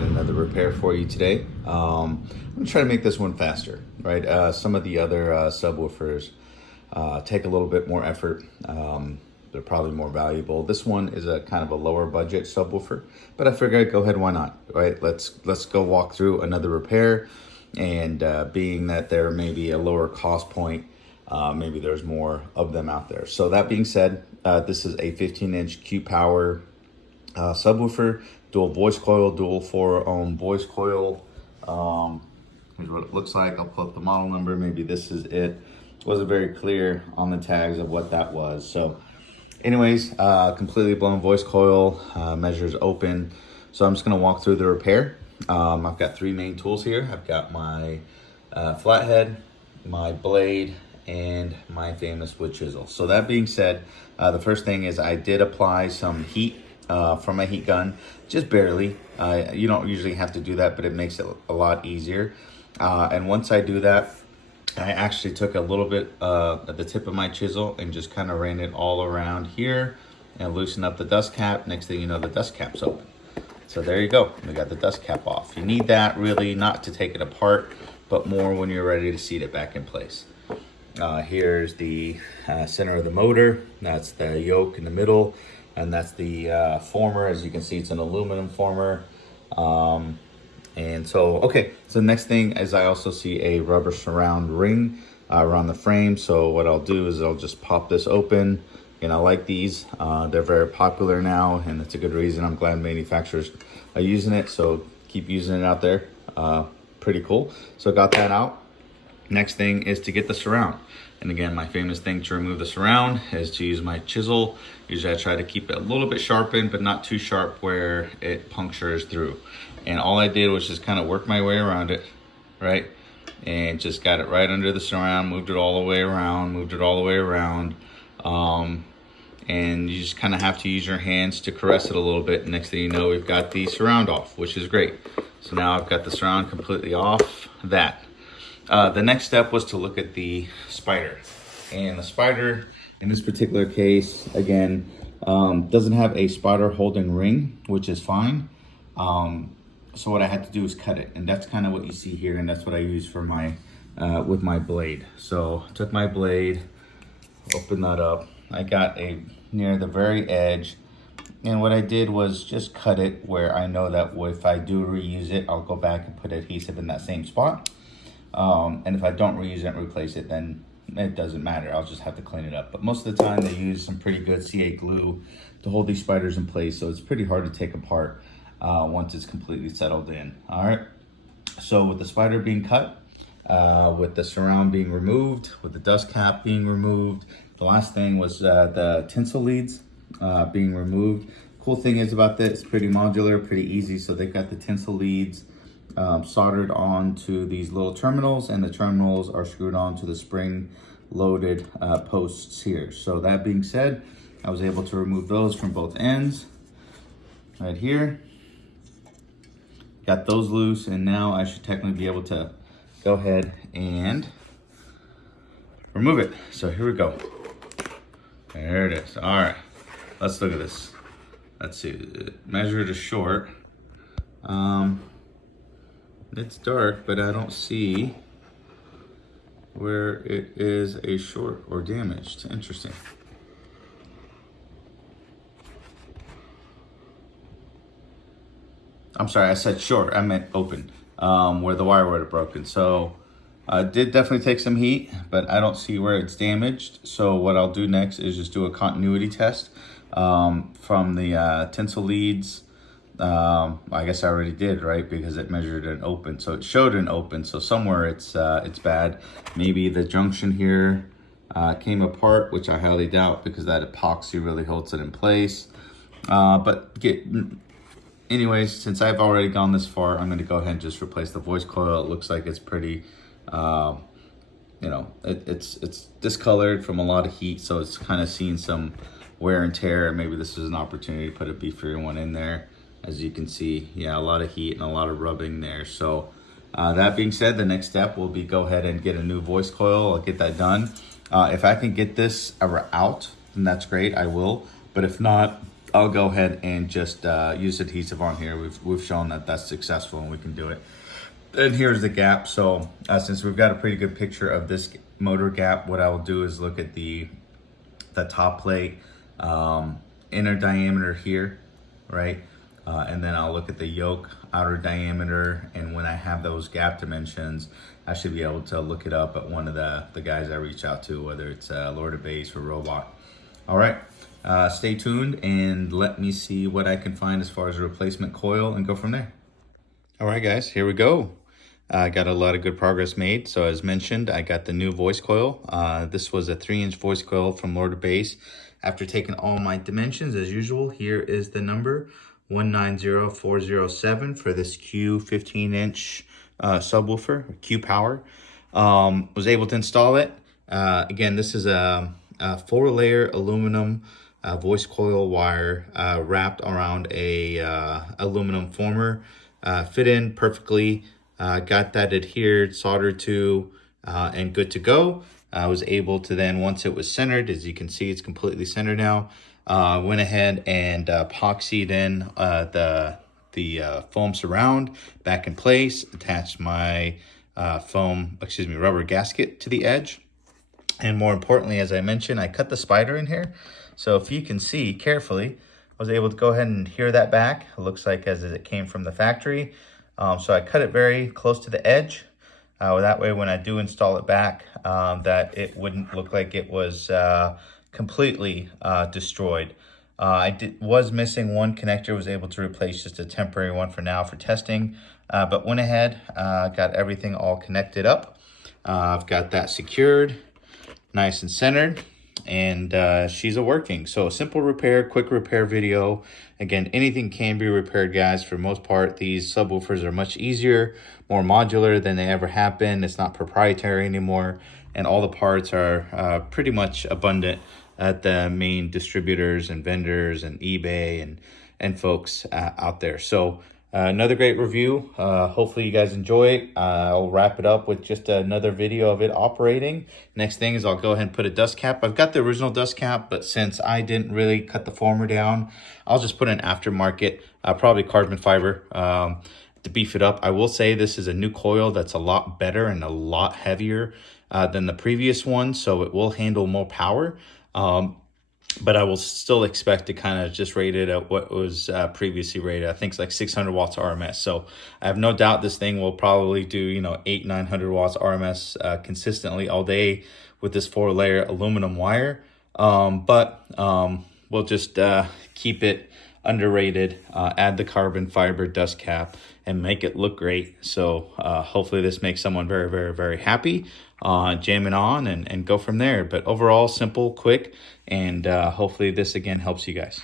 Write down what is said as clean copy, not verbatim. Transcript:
got another repair for you today. I'm gonna try to make this one faster, right? Some of the other subwoofers take a little bit more effort. They're probably more valuable. This one is a kind of a lower budget subwoofer, but I figured go ahead, why not, right? Let's go walk through another repair, and being that there may be a lower cost point, maybe there's more of them out there. So that being said, this is a 15-inch Q Power subwoofer, dual voice coil, dual 4-ohm voice coil. Here's what it looks like. I'll pull up the model number. Maybe this is it. It wasn't very clear on the tags of what that was. So anyways, completely blown voice coil, measures open. So I'm just gonna walk through the repair. I've got three main tools here. I've got my flathead, my blade, and my famous wood chisel. So that being said, the first thing is I did apply some heat from my heat gun, just barely. You don't usually have to do that, but it makes it a lot easier. And once I do that, I actually took a little bit at the tip of my chisel and just kind of ran it all around here and loosened up the dust cap. Next thing you know, the dust cap's open. So there you go, we got the dust cap off. You need that really not to take it apart, but more when you're ready to seat it back in place. Here's the center of the motor. That's the yoke in the middle, and that's the former. As you can see, it's an aluminum former. And so, okay, so the next thing is I also see a rubber surround ring around the frame. So what I'll do is I'll just pop this open. And I like these. They're very popular now, and that's a good reason. I'm glad manufacturers are using it, so keep using it out there. Pretty cool. So got that out. Next thing is to get the surround. And again, my famous thing to remove the surround is to use my chisel. Usually I try to keep it a little bit sharpened, but not too sharp where it punctures through. And all I did was just kind of work my way around it, right? And just got it right under the surround, moved it all the way around, moved it all the way around. And you just kind of have to use your hands to caress it a little bit. Next thing you know, we've got the surround off, which is great. So now I've got the surround completely off that. The next step was to look at the spider. And the spider, in this particular case, again, doesn't have a spider holding ring, which is fine. So what I had to do is cut it. And that's kind of what you see here. And that's what I use for my, with my blade. So I took my blade, opened that up. I got near the very edge. And what I did was just cut it where I know that if I do reuse it, I'll go back and put adhesive in that same spot. And if I don't reuse it and replace it, then it doesn't matter. I'll just have to clean it up. But most of the time they use some pretty good C8 glue to hold these spiders in place. So it's pretty hard to take apart once it's completely settled in. All right. So with the spider being cut, with the surround being removed, with the dust cap being removed, the last thing was the tinsel leads being removed. Cool thing is about this, it's pretty modular, pretty easy. So they've got the tinsel leads soldered onto these little terminals, and the terminals are screwed onto the spring loaded posts here. So that being said, I was able to remove those from both ends right here. Got those loose, and now I should technically be able to go ahead and remove it. So here we go. There it is. All right, let's look at this. Let's see, measure to short. It's dark, but I don't see where it is a short or damaged. Interesting. I'm sorry, I said short, I meant open, where the wire would have broken. So did definitely take some heat, but I don't see where it's damaged. So what I'll do next is just do a continuity test from the tinsel leads. I guess I already did, right? Because it measured an open, so it showed an open. So somewhere it's bad. Maybe the junction here came apart, which I highly doubt because that epoxy really holds it in place. Anyways, since I've already gone this far, I'm going to go ahead and just replace the voice coil. It looks like it's pretty, it's discolored from a lot of heat, so it's kind of seen some wear and tear. Maybe this is an opportunity to put a beefier one in there. As you can see, yeah, a lot of heat and a lot of rubbing there. So that being said, the next step will be go ahead and get a new voice coil. I'll get that done. If I can get this ever out, then that's great, I will. But if not, I'll go ahead and just use adhesive on here. We've shown that that's successful and we can do it. And here's the gap. So since we've got a pretty good picture of this motor gap, what I will do is look at the top plate, inner diameter here, right? And then I'll look at the yoke outer diameter, and when I have those gap dimensions, I should be able to look it up at one of the guys I reach out to, whether it's Lord Base or Robot. All right, stay tuned and let me see what I can find as far as a replacement coil and go from there. All right, guys, here we go. I got a lot of good progress made. So as mentioned, I got the new voice coil. This was a 3-inch voice coil from Lord Base. After taking all my dimensions, as usual, here is the number 190407 for this Q 15-inch subwoofer, Q Power. Was able to install it. Again, this is a 4-layer aluminum voice coil wire wrapped around a aluminum former. Fit in perfectly. Got that adhered, soldered to, and good to go. I was able to then, once it was centered, as you can see, it's completely centered now. Went ahead and epoxied in the foam surround back in place. Attached my rubber gasket to the edge. And more importantly, as I mentioned, I cut the spider in here. So if you can see carefully, I was able to go ahead and hear that back. It looks like as it came from the factory. So I cut it very close to the edge. That way when I do install it back, that it wouldn't look like it was completely destroyed. I was missing one connector, was able to replace just a temporary one for now for testing, but went ahead, got everything all connected up. I've got that secured, nice and centered, and she's working. So a simple repair, quick repair video. Again, anything can be repaired, guys. For the most part, these subwoofers are much easier, more modular than they ever have been. It's not proprietary anymore, and all the parts are pretty much abundant at the main distributors and vendors and eBay and folks out there. So another great review. Hopefully you guys enjoy it. I'll wrap it up with just another video of it operating. Next thing is I'll go ahead and put a dust cap. I've got the original dust cap, but since I didn't really cut the former down, I'll just put an aftermarket, probably carbon fiber, to beef it up. I will say this is a new coil that's a lot better and a lot heavier than the previous one, so it will handle more power. But I will still expect to kind of just rate it at what was previously rated. I think it's like 600 watts RMS. So I have no doubt this thing will probably do, 800-900 watts RMS consistently all day with this 4-layer aluminum wire. But we'll just keep it underrated, add the carbon fiber dust cap, and make it look great. So hopefully this makes someone very, very, very happy. Jam it on and go from there. But overall, simple, quick, and hopefully this again helps you guys.